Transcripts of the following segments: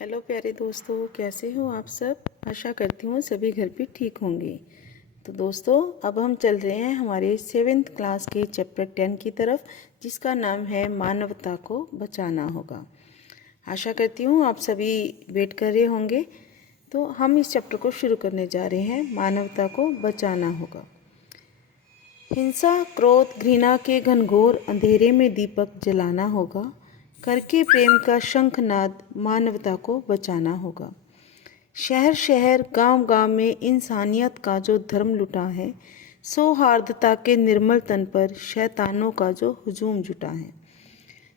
Hello प्यारे दोस्तों, कैसे हो आप सब। आशा करती हूँ सभी घर पे ठीक होंगे। तो दोस्तों, अब हम चल रहे हैं हमारे 7th क्लास के चैप्टर 10 की तरफ, जिसका नाम है मानवता को बचाना होगा। आशा करती हूँ आप सभी वेट कर रहे होंगे। तो हम इस चैप्टर को शुरू करने जा रहे हैं। मानवता को बचाना होगा। हिंसा, क्रोध, घृणा के घनघोर अंधेरे में दीपक जलाना होगा। करके प्रेम का शंखनाद मानवता को बचाना होगा। शहर शहर गांव गांव में इंसानियत का जो धर्म लुटा है, सौहार्दता के निर्मल तन पर शैतानों का जो हुजूम जुटा है।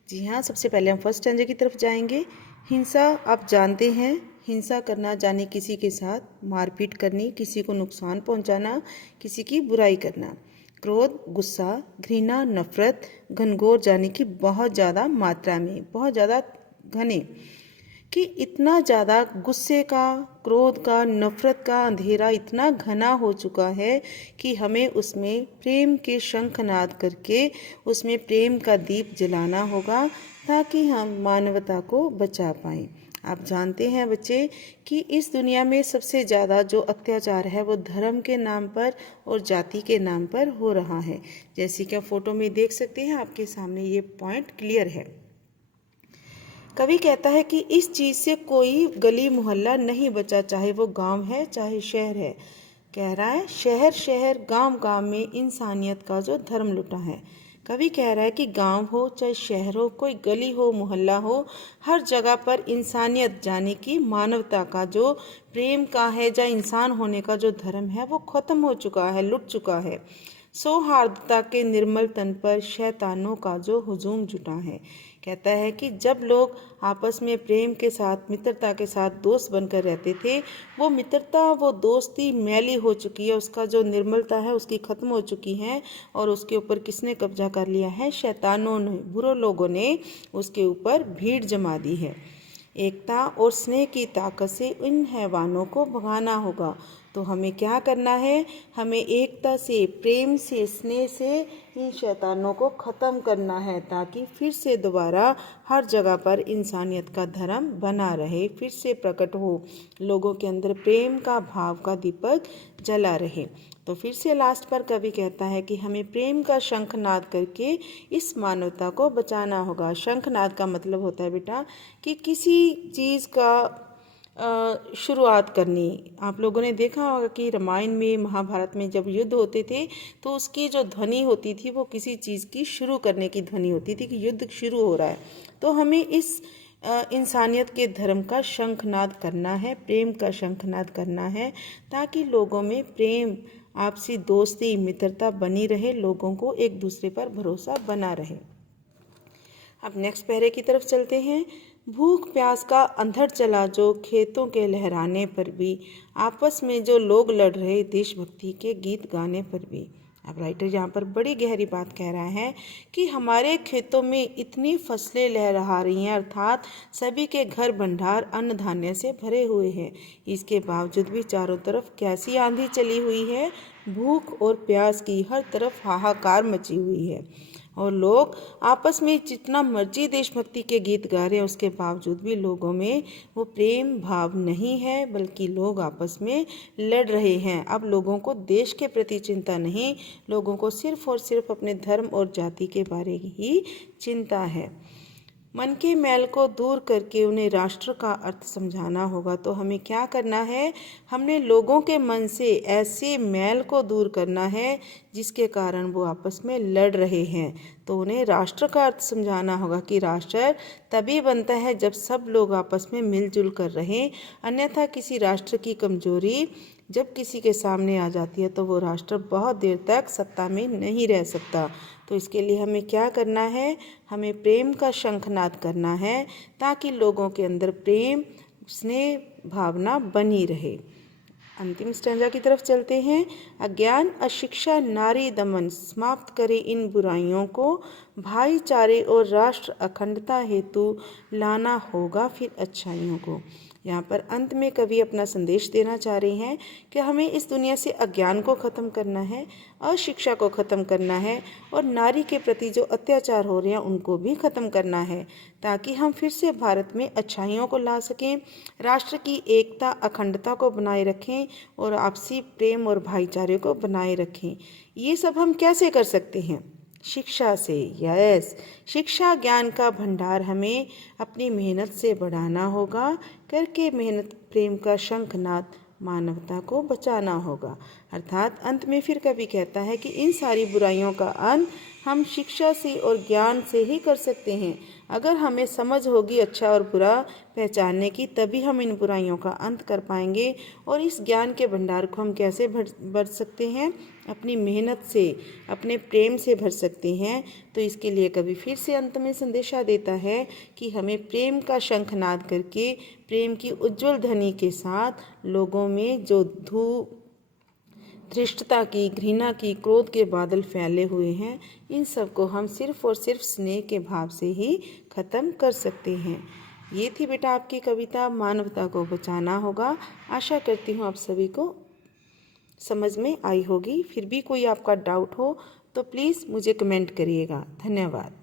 जी हाँ, सबसे पहले हम फर्स्ट स्टैंजा की तरफ जाएंगे। हिंसा आप जानते हैं, हिंसा करना जाने किसी के साथ मारपीट करनी, किसी को नुकसान पहुंचाना, किसी की बुराई करना। क्रोध, गुस्सा, घृणा, नफरत, घनघोर जाने की बहुत ज़्यादा मात्रा में, बहुत ज़्यादा घने, कि इतना ज़्यादा गुस्से का, क्रोध का, नफरत का अंधेरा इतना घना हो चुका है कि हमें उसमें प्रेम के शंखनाद करके उसमें प्रेम का दीप जलाना होगा, ताकि हम मानवता को बचा पाएं। आप जानते हैं बच्चे कि इस दुनिया में सबसे ज़्यादा जो अत्याचार है वो धर्म के नाम पर और जाति के नाम पर हो रहा है। जैसे कि आप फोटो में देख सकते हैं, आपके सामने ये पॉइंट क्लियर है। कवि कहता है कि इस चीज़ से कोई गली मोहल्ला नहीं बचा, चाहे वो गांव है चाहे शहर है। कह रहा है शहर शहर गांव गांव में इंसानियत का जो धर्म लुटा है। कवि कह रहा है कि गांव हो चाहे शहर हो, कोई गली हो मोहल्ला हो, हर जगह पर इंसानियत यानी कि मानवता का जो प्रेम का है, या इंसान होने का जो धर्म है वो खत्म हो चुका है, लुट चुका है। सौहार्दता के निर्मल तन पर शैतानों का जो हुजूम जुटा है। कहता है कि जब लोग आपस में प्रेम के साथ, मित्रता के साथ दोस्त बनकर रहते थे, वो मित्रता, वो दोस्ती मैली हो चुकी है, उसका जो निर्मलता है उसकी खत्म हो चुकी है। और उसके ऊपर किसने कब्जा कर लिया है? शैतानों ने, बुरे लोगों ने उसके ऊपर भीड़ जमा दी है। एकता और स्नेह की ताकत से इन हैवानों को भगाना होगा। तो हमें क्या करना है? हमें एकता से, प्रेम से, स्नेह से इन शैतानों को ख़त्म करना है, ताकि फिर से दोबारा हर जगह पर इंसानियत का धर्म बना रहे, फिर से प्रकट हो, लोगों के अंदर प्रेम का भाव का दीपक जला रहे। तो फिर से लास्ट पर कवि कहता है कि हमें प्रेम का शंखनाद करके इस मानवता को बचाना होगा। शंखनाद का मतलब होता है बेटा कि किसी चीज़ का शुरुआत करनी। आप लोगों ने देखा होगा कि रामायण में, महाभारत में जब युद्ध होते थे तो उसकी जो ध्वनि होती थी वो किसी चीज़ की शुरू करने की ध्वनि होती थी कि युद्ध शुरू हो रहा है। तो हमें इस इंसानियत के धर्म का शंखनाद करना है, प्रेम का शंखनाद करना है, ताकि लोगों में प्रेम, आपसी दोस्ती, मित्रता बनी रहे, लोगों को एक दूसरे पर भरोसा बना रहे। अब नेक्स्ट पैरे की तरफ चलते हैं। भूख प्यास का अंधड़ चला जो खेतों के लहराने पर भी, आपस में जो लोग लड़ रहे देशभक्ति के गीत गाने पर भी। अब राइटर यहाँ पर बड़ी गहरी बात कह रहा है कि हमारे खेतों में इतनी फसलें लहरा रही हैं, अर्थात सभी के घर भंडार अन्न धान्य से भरे हुए हैं। इसके बावजूद भी चारों तरफ कैसी आंधी चली हुई है, भूख और प्यास की हर तरफ हाहाकार मची हुई है। और लोग आपस में जितना मर्जी देशभक्ति के गीत गा रहे हैं, उसके बावजूद भी लोगों में वो प्रेम भाव नहीं है, बल्कि लोग आपस में लड़ रहे हैं। अब लोगों को देश के प्रति चिंता नहीं, लोगों को सिर्फ और सिर्फ अपने धर्म और जाति के बारे ही चिंता है। मन के मैल को दूर करके उन्हें राष्ट्र का अर्थ समझाना होगा। तो हमें क्या करना है? हमने लोगों के मन से ऐसे मैल को दूर करना है जिसके कारण वो आपस में लड़ रहे हैं। तो उन्हें राष्ट्र का अर्थ समझाना होगा कि राष्ट्र तभी बनता है जब सब लोग आपस में मिलजुल कर रहें, अन्यथा किसी राष्ट्र की कमजोरी जब किसी के सामने आ जाती है तो वो राष्ट्र बहुत देर तक सत्ता में नहीं रह सकता। तो इसके लिए हमें क्या करना है? हमें प्रेम का शंखनाद करना है, ताकि लोगों के अंदर प्रेम, स्नेह भावना बनी रहे। अंतिम स्टैंजा की तरफ चलते हैं। अज्ञान, अशिक्षा, नारी दमन समाप्त करे इन बुराइयों को, भाईचारे और राष्ट्र अखंडता हेतु लाना होगा फिर अच्छाइयों को। यहाँ पर अंत में कवि अपना संदेश देना चाह रहे हैं कि हमें इस दुनिया से अज्ञान को ख़त्म करना है, अशिक्षा को ख़त्म करना है और नारी के प्रति जो अत्याचार हो रहे हैं उनको भी ख़त्म करना है, ताकि हम फिर से भारत में अच्छाइयों को ला सकें, राष्ट्र की एकता अखंडता को बनाए रखें और आपसी प्रेम और भाईचारे को बनाए रखें। ये सब हम कैसे कर सकते हैं? शिक्षा से। यस, शिक्षा ज्ञान का भंडार हमें अपनी मेहनत से बढ़ाना होगा, करके मेहनत प्रेम का शंखनाद मानवता को बचाना होगा। अर्थात अंत में फिर कवि कहता है कि इन सारी बुराइयों का अंत हम शिक्षा से और ज्ञान से ही कर सकते हैं। अगर हमें समझ होगी अच्छा और बुरा पहचानने की, तभी हम इन बुराइयों का अंत कर पाएंगे। और इस ज्ञान के भंडार को हम कैसे भर सकते हैं? अपनी मेहनत से, अपने प्रेम से भर सकते हैं। तो इसके लिए कवि फिर से अंत में संदेशा देता है कि हमें प्रेम का शंखनाद करके, प्रेम की उज्जवल ध्वनि के साथ लोगों में जो धृष्टता की, घृणा की, क्रोध के बादल फैले हुए हैं, इन सब को हम सिर्फ और सिर्फ स्नेह के भाव से ही ख़त्म कर सकते हैं। ये थी बेटा आपकी कविता, मानवता को बचाना होगा। आशा करती हूँ आप सभी को समझ में आई होगी। फिर भी कोई आपका डाउट हो तो प्लीज़ मुझे कमेंट करिएगा। धन्यवाद।